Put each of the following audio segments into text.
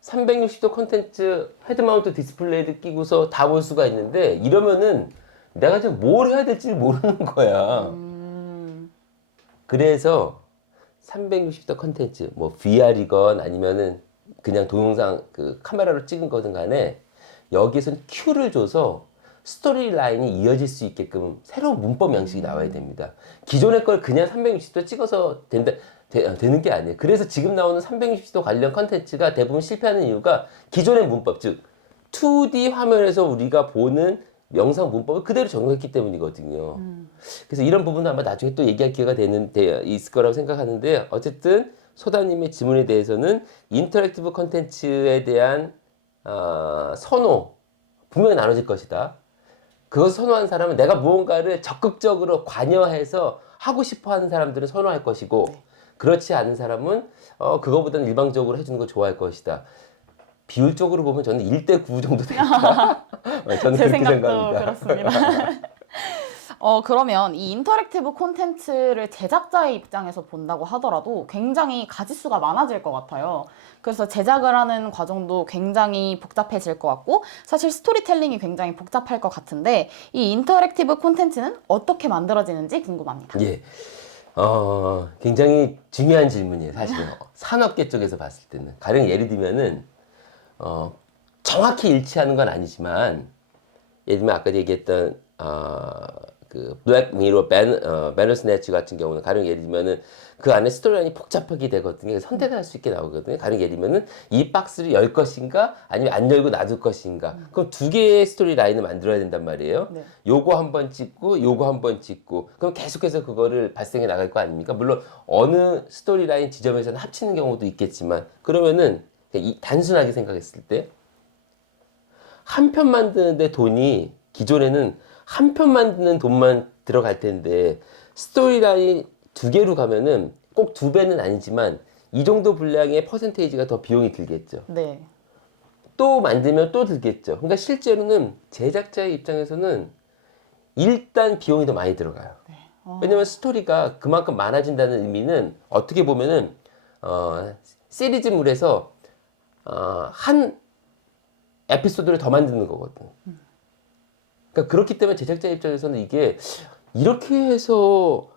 (360도) 콘텐츠 헤드마운트 디스플레이를 끼고서 다 볼 수가 있는데, 이러면은 내가 지금 뭘 해야 될지 모르는 거야. 그래서 360도 콘텐츠, 뭐 VR이건 아니면은 그냥 동영상 그 카메라로 찍은 거든 간에 여기에서는 큐를 줘서 스토리 라인이 이어질 수 있게끔 새로운 문법 양식이 나와야 됩니다. 기존의 걸 그냥 360도 찍어서 되는 게 아니에요. 그래서 지금 나오는 360도 관련 컨텐츠가 대부분 실패하는 이유가 기존의 문법, 즉 2D 화면에서 우리가 보는 영상 문법을 그대로 적용했기 때문이거든요. 그래서 이런 부분은 아마 나중에 또 얘기할 기회가 있을 거라고 생각하는데, 어쨌든 소다님의 질문에 대해서는 인터랙티브 컨텐츠에 대한 선호 분명히 나눠질 것이다. 그것을 선호하는 사람은 내가 무언가를 적극적으로 관여해서 하고 싶어 하는 사람들은 선호할 것이고, 그렇지 않은 사람은 그거보다는 일방적으로 해주는 걸 좋아할 것이다. 비율적으로 보면 저는 1대9 정도 되겠다. 저는 제 그렇게 생각도 생각합니다. 그렇습니다. 그러면 이 인터랙티브 콘텐츠를 제작자의 입장에서 본다고 하더라도 굉장히 가짓수가 많아질 것 같아요. 그래서 제작을 하는 과정도 굉장히 복잡해질 것 같고, 사실 스토리텔링이 굉장히 복잡할 것 같은데, 이 인터랙티브 콘텐츠는 어떻게 만들어지는지 궁금합니다. 예. 굉장히 중요한 질문이에요, 사실은. 산업계 쪽에서 봤을 때는. 가령 예를 들면은, 정확히 일치하는 건 아니지만, 예를 들면 아까 얘기했던, 그, 블랙 미러 배너스네치 같은 경우는 가령 예를 들면은 그 안에 스토리라인이 복잡하게 되거든요. 선택을 할 수 있게 나오거든요. 가령 예를 들면은 이 박스를 열 것인가 아니면 안 열고 놔둘 것인가. 그럼 두 개의 스토리 라인을 만들어야 된단 말이에요. 네. 요거 한번 찍고 요거 한번 찍고, 그럼 계속해서 그거를 발생해 나갈 거 아닙니까? 물론 어느 스토리 라인 지점에서는 합치는 경우도 있겠지만, 그러면은 단순하게 생각했을 때 한 편 만드는데 돈이, 기존에는 한 편 만드는 돈만 들어갈 텐데 스토리라인 두 개로 가면은 꼭 두 배는 아니지만 이 정도 분량의 퍼센테이지가 더 비용이 들겠죠. 네. 또 만들면 또 들겠죠. 그러니까 실제로는 제작자의 입장에서는 일단 비용이 더 많이 들어가요. 왜냐면 스토리가 그만큼 많아진다는 의미는 어떻게 보면은 시리즈물에서 한 에피소드를 더 만드는 거거든. 그러니까 그렇기 때문에 제작자 입장에서는 이게 이렇게 해서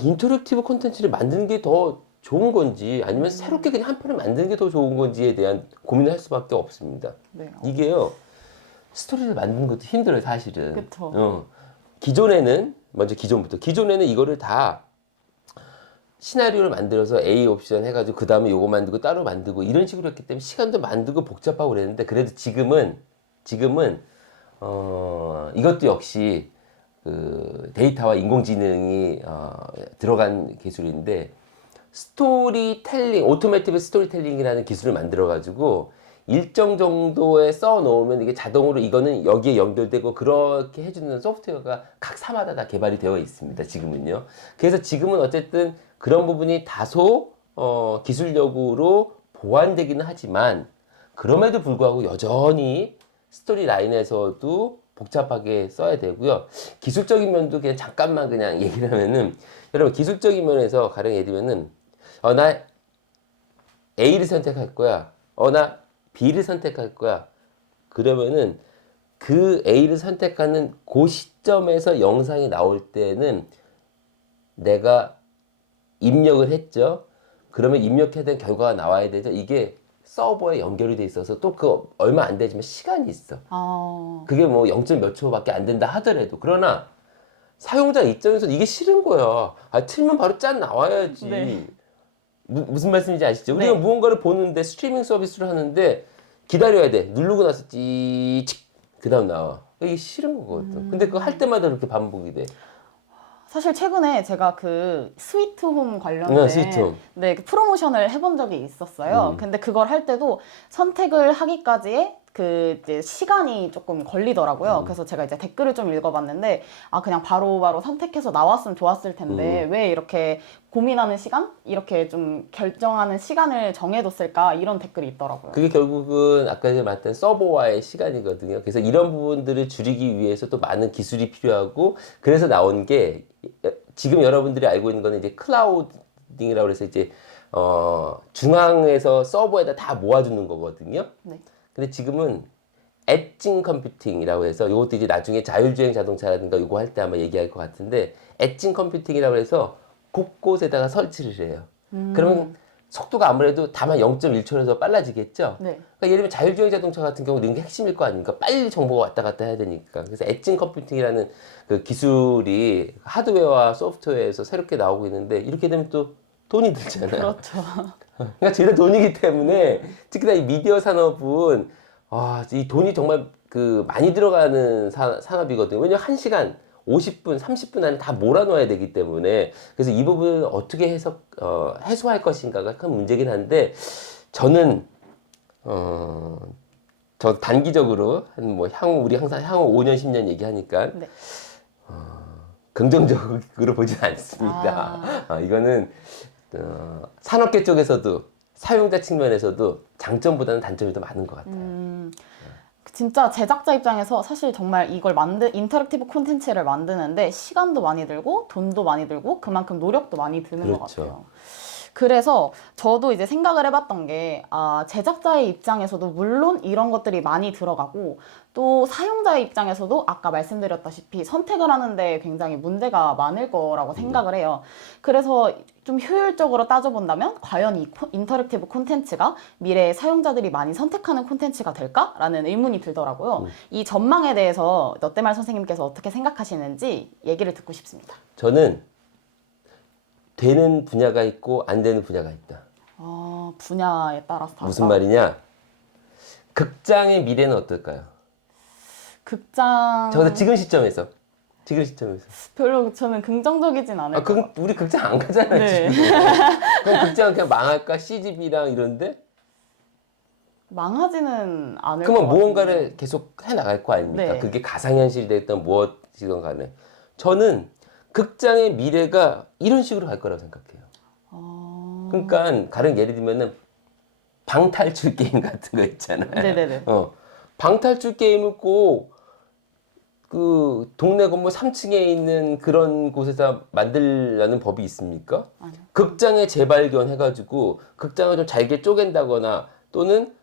인터랙티브 콘텐츠를 만드는 게 더 좋은 건지 아니면 새롭게 그냥 한 편을 만드는 게 더 좋은 건지에 대한 고민을 할 수밖에 없습니다. 네. 이게요, 스토리를 만드는 것도 힘들어요, 사실은. 그쵸. 기존에는 이거를 다 시나리오를 만들어서 A 옵션 해가지고 그 다음에 요거 만들고 따로 만들고 이런 식으로 했기 때문에 시간도 만들고 복잡하고 그랬는데, 그래도 지금은 이것도 역시 그 데이터와 인공지능이 들어간 기술인데, 오토매티브 스토리텔링이라는 기술을 만들어가지고 일정 정도에 써 놓으면 이게 자동으로 이거는 여기에 연결되고 그렇게 해주는 소프트웨어가 각 사마다 다 개발이 되어 있습니다, 지금은요. 그래서 지금은 어쨌든 그런 부분이 다소 기술력으로 보완되기는 하지만, 그럼에도 불구하고 여전히 스토리 라인에서도 복잡하게 써야 되고요. 기술적인 면도 그냥 잠깐만 그냥 얘기를 하면은, 여러분 기술적인 면에서 가령 예를 들면은 나 A를 선택할 거야. 나 B를 선택할 거야. 그러면은 그 A를 선택하는 그 시점에서 영상이 나올 때는 내가 입력을 했죠. 그러면 입력해야 된 결과가 나와야 되죠. 이게 서버에 연결이 돼 있어서 또 그 얼마 안 되지만 시간이 있어. 그게 뭐 0. 몇 초밖에 안 된다 하더라도. 그러나 사용자 입장에서 이게 싫은 거야. 틀면 바로 짠 나와야지. 네. 무슨 말씀인지 아시죠? 네. 우리가 무언가를 보는데 스트리밍 서비스를 하는데 기다려야 돼. 누르고 나서 찌직 그 다음 나와. 이게 싫은 거거든. 근데 그거 할 때마다 그렇게 반복이 돼. 사실 최근에 제가 그 스위트홈 관련된 스위트홈. 네, 그 프로모션을 해본 적이 있었어요. 근데 그걸 할 때도 선택을 하기까지의 그 이제 시간이 조금 걸리더라고요. 그래서 제가 이제 댓글을 좀 읽어봤는데, 그냥 바로바로 선택해서 나왔으면 좋았을 텐데 왜 이렇게 고민하는 시간? 이렇게 좀 결정하는 시간을 정해뒀을까? 이런 댓글이 있더라고요. 그게 결국은 아까 제가 말했던 서버와의 시간이거든요. 그래서 이런 부분들을 줄이기 위해서 또 많은 기술이 필요하고, 그래서 나온 게 지금 여러분들이 알고 있는 거는 이제 클라우드 컴퓨팅이라고 해서 이제 중앙에서 서버에다 다 모아두는 거거든요. 네. 근데 지금은 엣징 컴퓨팅이라고 해서 이것도 이제 나중에 자율주행 자동차라든가 이거 할 때 아마 얘기할 것 같은데 엣징 컴퓨팅이라고 해서 곳곳에다가 설치를 해요. 그러면 속도가 아무래도 다만 0.1초라도 빨라지겠죠. 네. 그러니까 예를 들면 자율주행 자동차 같은 경우 이런 게 핵심일 거 아닙니까? 빨리 정보가 왔다 갔다 해야 되니까. 그래서 엣징 컴퓨팅이라는 그 기술이 하드웨어와 소프트웨어에서 새롭게 나오고 있는데 이렇게 되면 또 돈이 들잖아요. 그렇죠. 그러니까 죄다 돈이기 때문에 특히나 이 미디어 산업은 이 돈이 정말 그 많이 들어가는 산업이거든요. 왜냐면 1시간 50분, 30분 안에 다 몰아넣어야 되기 때문에 그래서 이 부분을 어떻게 해소할 것인가가 큰 문제긴 한데 저는 저 단기적으로 우리 항상 향후 5년, 10년 얘기하니까 네. 긍정적으로 보진 않습니다. 이거는 산업계 쪽에서도 사용자 측면에서도 장점보다는 단점이 더 많은 것 같아요. 진짜 제작자 입장에서 사실 정말 이걸 인터랙티브 콘텐츠를 만드는데 시간도 많이 들고 돈도 많이 들고 그만큼 노력도 많이 드는 것 그렇죠. 같아요. 그래서 저도 이제 생각을 해봤던 게, 제작자의 입장에서도 물론 이런 것들이 많이 들어가고, 또 사용자의 입장에서도 아까 말씀드렸다시피 선택을 하는데 굉장히 문제가 많을 거라고 생각을 해요. 그래서 좀 효율적으로 따져본다면, 과연 이 인터랙티브 콘텐츠가 미래에 사용자들이 많이 선택하는 콘텐츠가 될까라는 의문이 들더라고요. 이 전망에 대해서 롯데말 선생님께서 어떻게 생각하시는지 얘기를 듣고 싶습니다. 저는 되는 분야가 있고 안 되는 분야가 있다. 분야에 따라서 다르다. 무슨 말이냐? 극장의 미래는 어떨까요? 극장 지금 시점에서 별로 저는 긍정적이진 않을 것 같아요. 우리 극장 안 가잖아요. 네. 지금. 그럼 극장은 그냥 망할까? CGV랑 이런데? 망하지는 않을 것 그러면 같아요. 무언가를 계속 해 나갈 거 아닙니까? 네. 그게 가상현실이 됐든 무엇이든 간에 저는 극장의 미래가 이런 식으로 갈 거라고 생각해요. 그러니까 가령 예를 들면은 방탈출 게임 같은 거 있잖아요. 네네네. 방탈출 게임을 꼭 그 동네 건물 3층에 있는 그런 곳에서 만들라는 법이 있습니까? 아니요. 극장의 재발견 해가지고 극장을 좀 잘게 쪼갠다거나 또는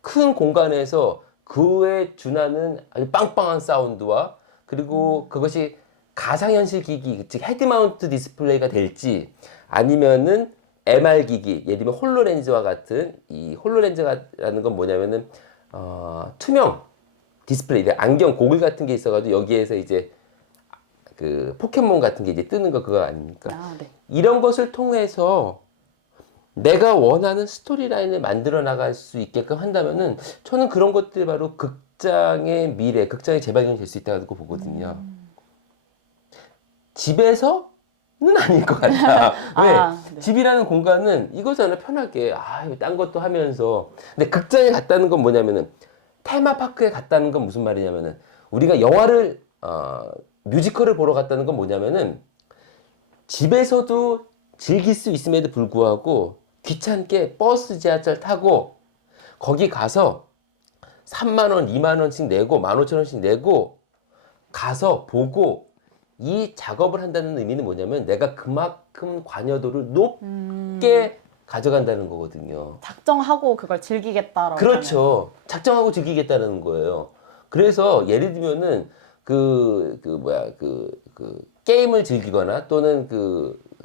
큰 공간에서 그에 준하는 아주 빵빵한 사운드와 그리고 그것이 가상현실 기기, 즉 헤드마운트 디스플레이가 될지 아니면은 MR 기기, 예를 들면 홀로렌즈와 같은 이 홀로렌즈라는 건 뭐냐면은 투명 디스플레이, 안경 고글 같은 게 있어가지고 여기에서 이제 그 포켓몬 같은 게 이제 뜨는 거 그거 아닙니까? 네. 이런 것을 통해서 내가 원하는 스토리라인을 만들어 나갈 수 있게끔 한다면은 저는 그런 것들이 바로 극장의 미래, 극장의 재발견이 될 수 있다고 보거든요. 집에서는 아닐 것 같아. 왜? 네. 집이라는 공간은 이거잖아, 편하게. 딴 것도 하면서. 근데 극장에 갔다는 건 뭐냐면은, 테마파크에 갔다는 건 무슨 말이냐면은, 우리가 영화를, 뮤지컬을 보러 갔다는 건 뭐냐면은, 집에서도 즐길 수 있음에도 불구하고, 귀찮게 버스 지하철 타고, 거기 가서 3만원, 2만원씩 내고, 15,000원씩 내고, 가서 보고, 이 작업을 한다는 의미는 뭐냐면 내가 그만큼 관여도를 높게 가져간다는 거거든요. 작정하고 그걸 즐기겠다라고. 그렇죠. 작정하고 즐기겠다는 거예요. 그래서 예를 들면은 게임을 즐기거나 또는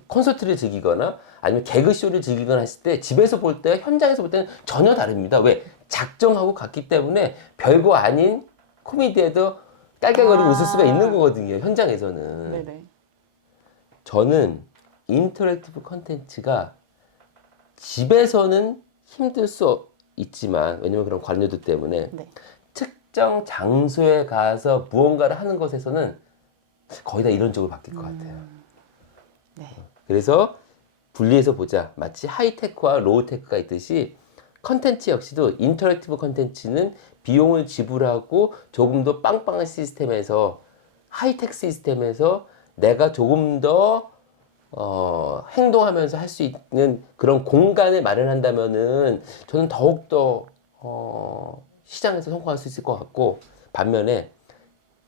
콘서트를 즐기거나 아니면 개그쇼를 즐기거나 했을 때 집에서 볼 때 현장에서 볼 때는 전혀 다릅니다. 왜? 작정하고 갔기 때문에 별거 아닌 코미디에도 깔깔거리고 웃을 수가 있는 거거든요. 현장에서는. 네네. 저는 인터랙티브 컨텐츠가 집에서는 힘들 수 있지만 왜냐면 그런 관료도 때문에 네. 특정 장소에 가서 무언가를 하는 것에서는 거의 다 이론적으로 바뀔 것 같아요. 네. 그래서 분리해서 보자. 마치 하이테크와 로우테크가 있듯이 컨텐츠 역시도 인터랙티브 컨텐츠는 비용을 지불하고 조금 더 빵빵한 시스템에서 하이테크 시스템에서 내가 조금 더 행동하면서 할 수 있는 그런 공간을 마련한다면은 저는 더욱더 시장에서 성공할 수 있을 것 같고 반면에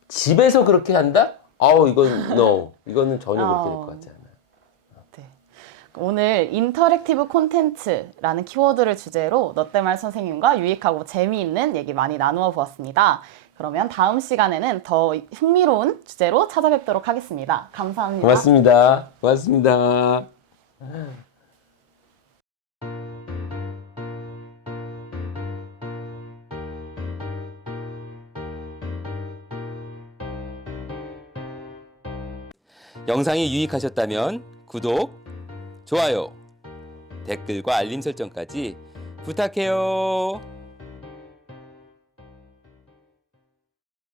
집에서 그렇게 한다? 이건 no. 이거는 전혀 그렇게 될 것 같지 않아요. 네. 오늘 인터랙티브 콘텐츠라는 키워드를 주제로 롯데말 선생님과 유익하고 재미있는 얘기 많이 나누어 보았습니다. 그러면 다음 시간에는 더 흥미로운 주제로 찾아뵙도록 하겠습니다. 감사합니다. 고맙습니다. 고맙습니다. 영상이 유익하셨다면 구독, 좋아요, 댓글과 알림 설정까지 부탁해요.